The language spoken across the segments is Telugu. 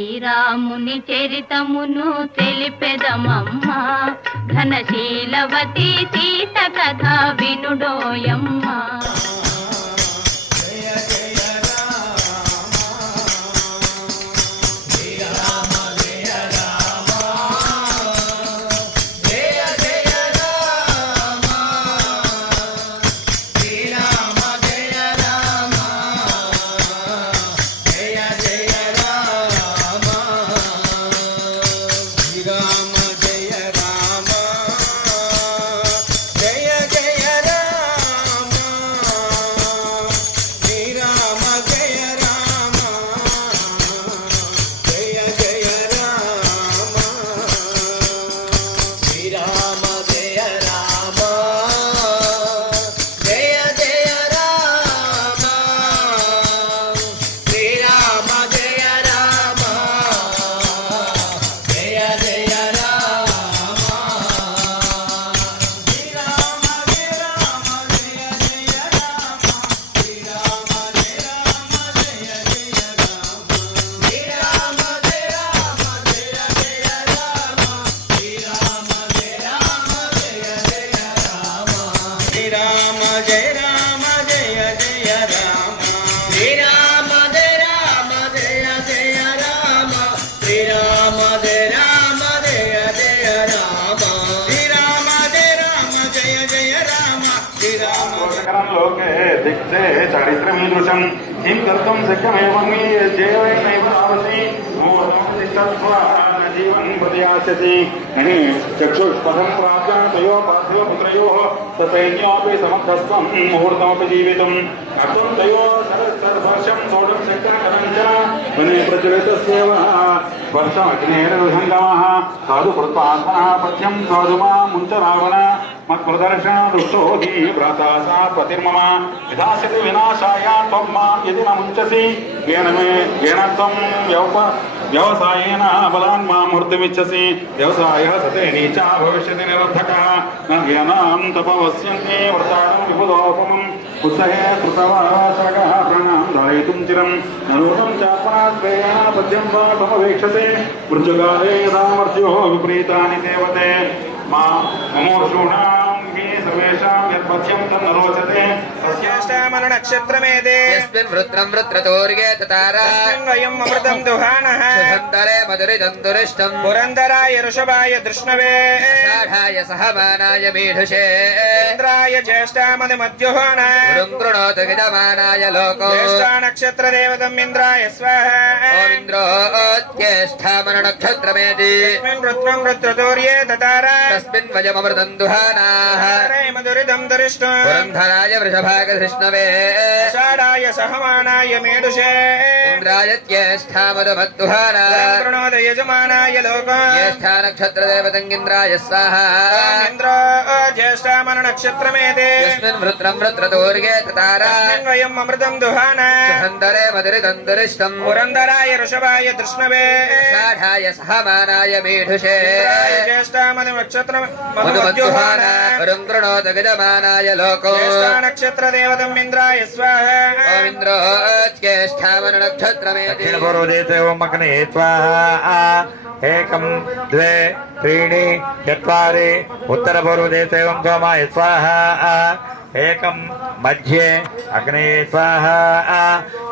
శ్రీరాముని చరితమును తెలిపెదమమ్మా ఘనశీలవతి సీత కథ వినుడోయమ్మా. चारित्रमीदृशं किं कर्तुं शक्यमेवं जेवैनैव आवसि जीवन प्रत्यास्यति चक्षुष्पथं प्राप्य तयोः पार्थिवपुत्रयोः ससैन्योऽपि समर्थस्त्वं मुहूर्तमपि जीवितुं कर्तुं तयोः सर्वर्षं सोढुं शक्यकरञ्चन वने प्रचलितस्येव वर्षमग्नेरविहङ्गमः साधु कृत्वात्मनः पथ्यं साधुमा मुञ्च रावण मत्प्रदर्शन दुष्टो हि भ्राता सा पतिर्मम विधास्यति विनाशाय त्वं मां यदि न मुञ्चसि येन त्वं व्यवसायेन बलान् मां मृत्युमिच्छसि व्यवसायः सते नीचा भविष्यति निरर्थकः न ज्ञानं तपवस्यन्ते व्रतानं विबुधोपमम् उत्सहे कृतवासकः प्राणां धारयितुं चिरं नूनं चात्मना श्रेयः पद्यं वा तमवेक्षते मृत्युकाले यदा मृत्योः विपरीतानि देवते ममोर्षूणां सर्वेषां यत्पथ्यं तन्न रोचते तस्याष्टामन नक्षत्रमेते यस्मिन् वृत्रं वृत्रतोर्गे ततारा तस्मिन् वयम् अमृतं दुहानः सुधन्तरे मधुरिदन्तुरिष्टं पुरन्दराय ऋषभाय धृष्णवे आषाढाय सहमानाय मीढुषे इन्द्राय ज्येष्ठामधिमध्युहान गुरुं कृणोतु विदमानाय लोको ज्येष्ठा नक्षत्रदेवतम् इन्द्राय स्वाहा ॐ इन्द्रोज्येष्ठामन नक्षत्रमेति यस्मिन् वृत्रं वृत्रतोर्ये ततारा तस्मिन् वयममृतं दुहानाः मधुरिदं दरिष्टं पुरन्धराय वृषभागधृष्णवे आषाढाय सहमानाय मेढुषे इन्द्राय ज्येष्ठामधुमद्धुहाना कृणोद यजमानाय लोको ज्येष्ठा नक्षत्रदेवतं इन्द्राय स्वाहा इन्द्रो ज्येष्ठामन नक्षत्रमेते यस्मिन् वृत्रं वृत्रतोर्गे ततारा तस्मिन् वयम् अमृतं दुहाना सुधन्तरे मधुरिदं दरिष्टं पुरन्दराय ऋषभाय धृष्णवे आषाढाय सहमानाय मेढुषे इन्द्राय ज्येष्ठामधुमद्धुहाना कृणोद विदमानाय लोको ज्येष्ठा नक्षत्रदेवतम् इन्द्राय स्वाहा ॐ इन्द्रो ज्येष्ठामन नक्षत्रमेति दक्षिणपूर्वदेशे ओम् अग्ने स्वाहा एकं द्वे त्रीणि चत्वारि उत्तरपूर्वदेशे ओम् सोमाय स्वाहा एकं मध्ये अग्ने स्वाहा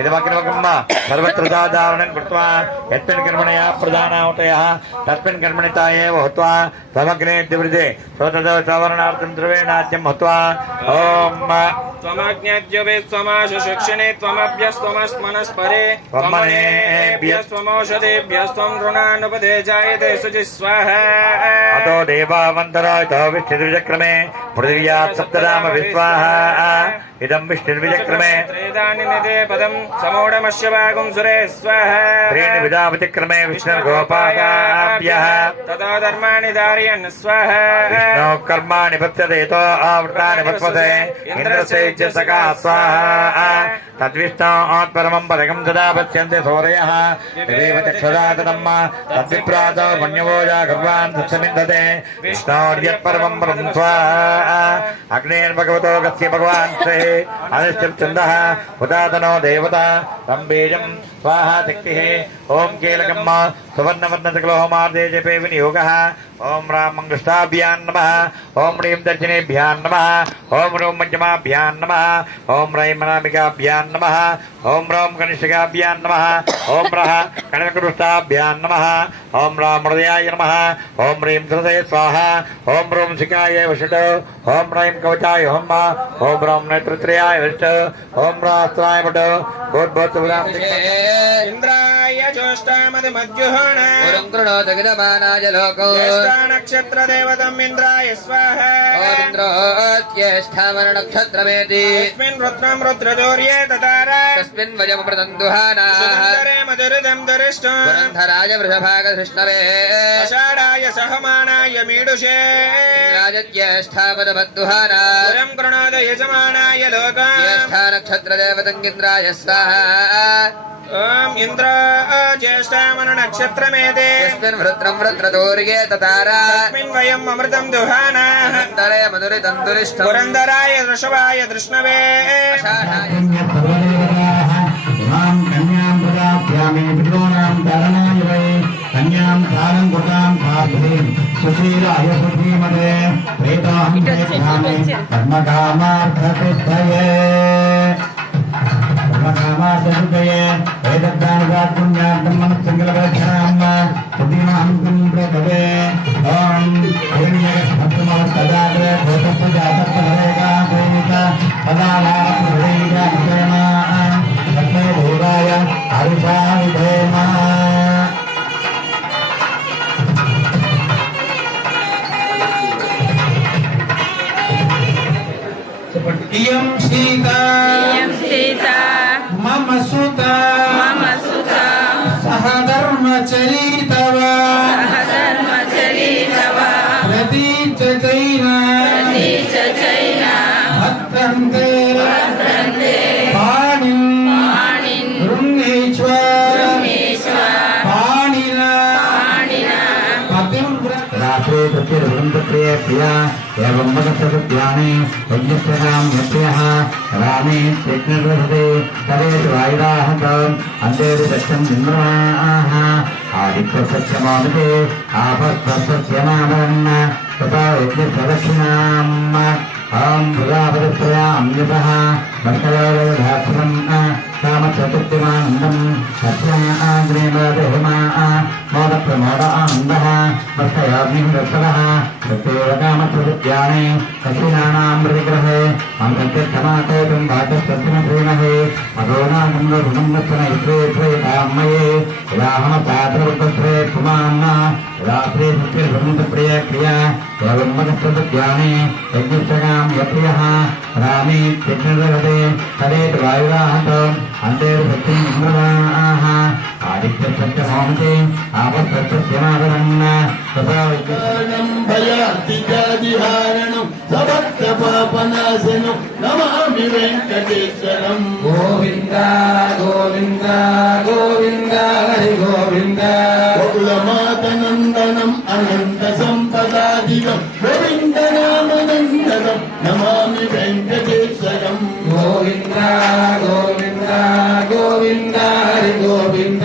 इदमग्निमग्म सर्वत्र धारणं कृत्वा यस्मिन् कर्मणया प्रधानाहुतयः तस्मिन् कर्मणिता एव हुत्वा समग्ने दिवृते स्वतः सवर्णार्थं द्रवेणाद्यं हुत्वा ॐ त्वमज्ञाद्यवे त्वमाशुशिक्षिणे त्वमभ्यस्त्वमस्मनस्परे त्वमनेभ्यस्त्वमौषधेभ्यस्त्वं ऋणानुपदे जायते शुचि स्वाहा अतो देवावन्तरायतो विष्णुर्विचक्रमे पृथिव्यात् सप्तनाम विश्वाहा इदं विष्णुर्विचक्रमे त्रेदानि निधे पदं समूढमस्य भागं सुरे स्वाहा त्रीणि विधावतिक्रमे विष्णुर्गोपादाभ्यः ततो धर्माणि धारयन् स्वाहा विष्णो कर्माणि भक्ष्यते तो आवृतानि भक्ष्यते इन्द्रस्य सखा स्वाहा तद्विष्णो परमं पदकं सदा पश्यन्ति सूर्यः देव चक्षुषा तदम्म तद्विप्रातो मन्यवो जागर्वान् सत्समिन्दते विष्णोर्यत्परमं परं स्वाहा अग्नेर्भगवतो गस्य भगवान् श्रेः అనిశ్చిత్చందః ఉదాతనో దేవతా తం బీజం స్వాహా శక్తిః ఓం కీలకమ్మ సువర్ణవర్ణసకలోహమార్దే జపే వినియోగः ఓం రాం మంగళాభ్యాం నమః ఓం హ్రీం దర్శనేభ్యాం నమః ఓం రూం పంచమాభ్యాం నమః ఓం రైం మనామికాభ్యాం నమః ఓం రౌం కనిష్ఠికాభ్యాం నమః ఓం రః కనకరుష్టాభ్యాం నమః ఓం రాం హృదయాయ నమః ఓం హ్రీం హృదయ స్వాహా ఓం రూం శిఖాయ వషట్ ఓం రైం కవచాయ హోమ ఓం రౌం నేత్రత్రయాయ వషట్ ఓం రాస్త్రాయ వట్ భూర్భూతవిరాం ఇంద్రాయ జ్యోష్టామధుమజ్జుహోణ పురం కృణోదగదమానాయ లోకో నక్షత్రదేవతం ఇంద్రాయ స్వాహ ఓమింద్రోత్యేష్టామన నక్షత్రమేతి తస్మిన్ రుద్రం రుద్రజోర్యే తతారా తస్మిన్ వయమృతం దుహానాః సుందరే మధురిదం దురిష్టం పురంధరాయ వృషభాగధృష్ణవే ఆషాఢాయ సహమానాయ మీడుషే రాజజ్యేష్టామదమద్దుహానాః పురం కృణోద యజమానాయ లోకం జ్యేష్ఠా నక్షత్రదేవతం ఇంద్రాయ స్వాహా ఓం ఇంద్ర జ్యేష్ఠామను నక్షత్రమేతే యస్మిన్ వృత్రం వృత్రదోర్గే తతారా తస్మిన్ వయం అమృతం దుహానాః పురంధరే మధురితం దురిష్టం పురంధరాయ వృషభాయ దృష్ణవే ఆషాఢాయ ఇమాం కన్యాం ప్రదాస్యామి పితॄణాం ధారణాయ వై కన్యాం ధారం కృతాం పార్థీం సుశీలాయ సుధీమతే ప్రేతాహం ప్రేతామి కర్మకామార్థసిద్ధయే కర్మకామార్థసిద్ధయే ఏతద్దానపుణ్యార్థం మనస్సంకల్పరక్షణాం సుధీమహం కిం ప్రేతవే ఓం హిరణ్యకశిపమస్తదాగ్రే భూతస్సు జాతస్సు హరేగా ప్రేమిత పదాలారప్రదేశ దేవాయ హరిషామి ధేమ ఇయం సీతా మమ సుత సహధర్మచరితవ ప్రతీచ చైన భక్తంతే పాణిన్ रात्रे प्रत्यर्वृन्दप्रिय प्रिया एवं मदसत्यानि यज्ञस्यनां यज्ञः रामे यज्ञर्वहते तदेतु वायुराहतम् अन्तेषु दक्षम् इन्द्रमाः आदित्यसत्यमामिते आपस्तस्यमावरन् तथा यज्ञप्रदक्षिणाम् ॐ प्रजापतित्रयाम्युतः मत्कयोधाक्षरम् कामचतुर्थिमानन्दम् सत्याग्नेमदेहमा मोदप्रमोद आनन्दः मत्कयोग्निरसरः तथैव कामचतुर्याणि कठिनानां प्रतिग्रहे मन्त्रमाकैतुं भागस्वप्नपूर्णहे मधोनागं ऋणं वचन इत्रे प्रेतामये राहमपात्रवृत्तश्रे पुमान्न रात्रे सत्यभ्रमन्तप्रिय क्रिया एवं मदस्वद्यानि यज्ञस्यकां यप्रियः रामे यज्ञर्वहते तदेतु वायुराहतम् अन्तेषु सत्यम् इन्द्रमाः आदित्यसत्यमोहते आपस्तस्यमादरन् तथा భయాతిహారణం సమర్థ పాపనాశనం నమామి వెంకటేశ్వరం గోవింద గోవింద గోవింద హరి గోవింద గోకులమాతనందనం అనంత సంపదాధికం గోవింద నామనందనం నమామి వెంకటేశ్వరం గోవింద గోవింద గోవింద హరి గోవింద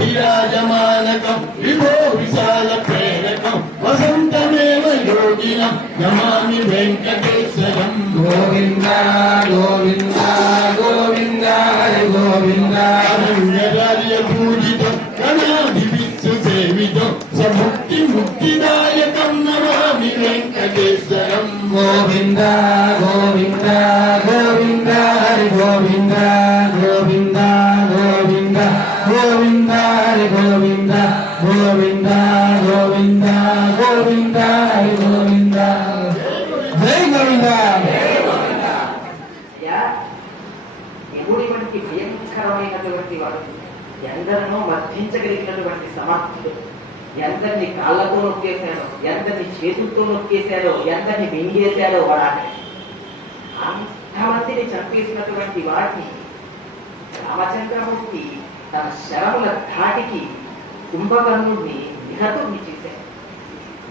విరాజమానకం విభో విశాల ప్రేరకం వసంతమేవ యోగినం నమామి వెంకటేశ్వరం గోవింద గోవింద గోవింద హరి గోవింద అరణ్యరాజ్య పూజితం గణాధివిత్సు సేవితం సముక్తి ముక్తిదాయకం నమామి వెంకటేశ్వరం గోవింద గోవింద గోవింద హరి గోవింద గోవింద గోవింద గోవింద హరి గోవింద గోవింద గోవింద గోవింద హరి గోవింద జై గోవింద యముడి వంటి భయంకరమైనటువంటి వాడు, ఎందరినో వర్ధించగలిగినటువంటి సమర్థుడు, ఎందరిని కాళ్ళతో నొక్కేశాడో, ఎందరిని చేతులతో నొక్కేశాడో, ఎందరిని మింగేశాడో వాడాలి. అంతమందిని చంపేసినటువంటి వాడిని రామచంద్రమూర్తి తన శరముల ధాటికి కుంభకర్ణుడిని నిహతుడిని చేశాడు.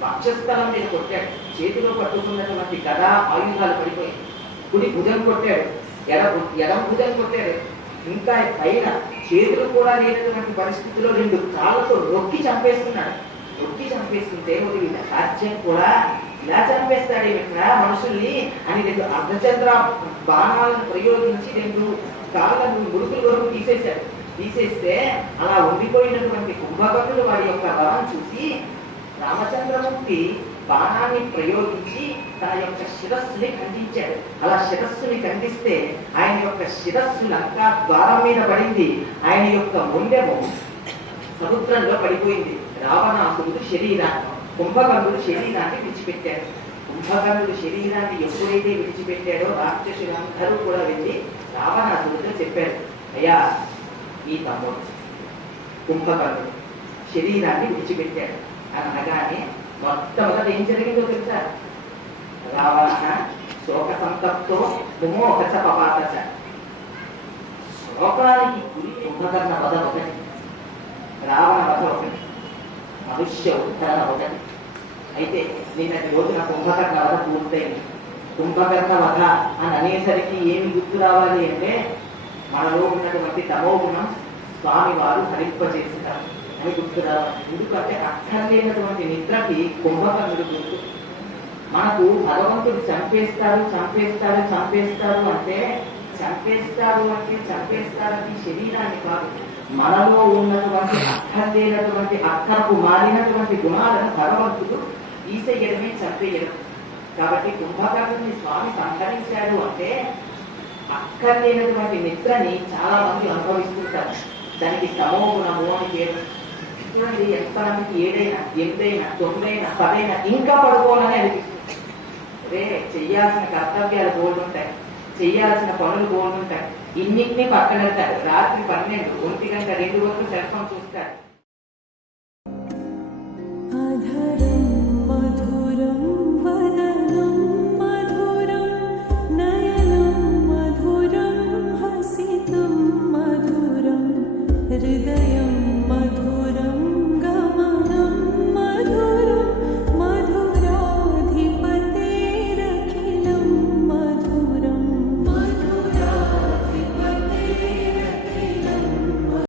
వక్షస్థలం మీద కొట్టాడు. చేతిలో పట్టుకున్నటువంటి గదా ఆయుధాలు పడిపోయాయి. కుడి భుజం కొట్టాడు, ఎడమ భుజం కొట్టాడు, ఇంకా పైన చేతులు కూడా లేనటువంటి పరిస్థితిలో 2 కాళ్ళతో నొక్కి చంపేస్తున్నాడు. నొక్కి చంపేస్తుంటే ఇది సాధ్యం కూడా, ఇలా చంపేస్తాడేమిట్రా మనుషుల్ని అని 2 అర్ధచంద్ర బాణాలను ప్రయోగించి 2 కాళ్ళను ముడుకుల వరకు తీసేశాడు. తీసేస్తే అలా ఉండిపోయినటువంటి కుంభకర్ణుడు వాడి యొక్క బలం చూసి రామచంద్రమూర్తి బాణాన్ని ప్రయోగించి తన యొక్క శిరస్సుని ఖండించాడు. అలా శిరస్సుని ఖండిస్తే ఆయన యొక్క శిరస్సు లంకా ద్వారం మీద పడింది. ఆయన యొక్క ముండెము సముద్రంలో పడిపోయింది. రావణాసురుడు శరీరాన్ని, కుంభకర్ణుడు శరీరాన్ని విడిచిపెట్టాడు. కుంభకర్ణుడు శరీరాన్ని ఎప్పుడైతే విడిచిపెట్టాడో రాక్షసులందరూ కూడా వెళ్ళి రావణాసురుడితో చెప్పారు, అయ్యా ఈ తమ్ముడు కుంభకర్ణుడు శరీరాన్ని విడిచిపెట్టాడు అని అనగానే మొట్టమొదట ఏం జరిగిందో తెలుసా? రావణ శోక సంతప్తో ముమోహచ పపాతచ. శోకానికి గురి కుంభకర్ణ వధ ఒకటి, రావణ వధ ఒకటి, మనుష్య ఉద్ధరణ ఒకటి. అయితే నిన్నటి రోజున కుంభకర్ణ వధ పూర్తయింది. కుంభకర్ణ వధ అని అనేసరికి ఏమి గుర్తు రావాలి అంటే మనలో ఉన్నటువంటి తమోగుణం స్వామి వారు హరింపజేస్తారు అని గుర్తు రావాలి. ఎందుకంటే అక్కర్లేనటువంటి నిద్రకి కుంభకర్ణుడు గుర్తు. మనకు భగవంతుడు చంపేస్తాడు చంపేస్తాడు చంపేస్తాడు అంటే చంపేస్తాడని శరీరాన్ని కాదు, మనలో ఉన్నటువంటి అక్కర్లేనటువంటి అక్కరకు మారినటువంటి గుణాలను భగవంతుడు తీసేయడమే చంపేయడం. కాబట్టి కుంభకర్ణుని స్వామి సంహరించాడు అంటే అక్కర్లేనటువంటి నిద్రని చాలా మంది అనుభవిస్తుంటారు. దానికి తమో గుణము అని పేరు. చూడండి, ఎంతమందికి 7 అయినా 8 అయినా 9 అయినా 10 అయినా ఇంకా పడుకోవాలని అనిపిస్తుంది. అదే చెయ్యాల్సిన కర్తవ్యాలు బోర్డుంటాయి, చెయ్యాల్సిన పనులు బోర్డుంటాయి, ఇన్నింటినీ పక్కన వెళ్తారు. రాత్రి 12, 1 గంట 2 వరకు సెల్ ఫోన్ చూస్తారు.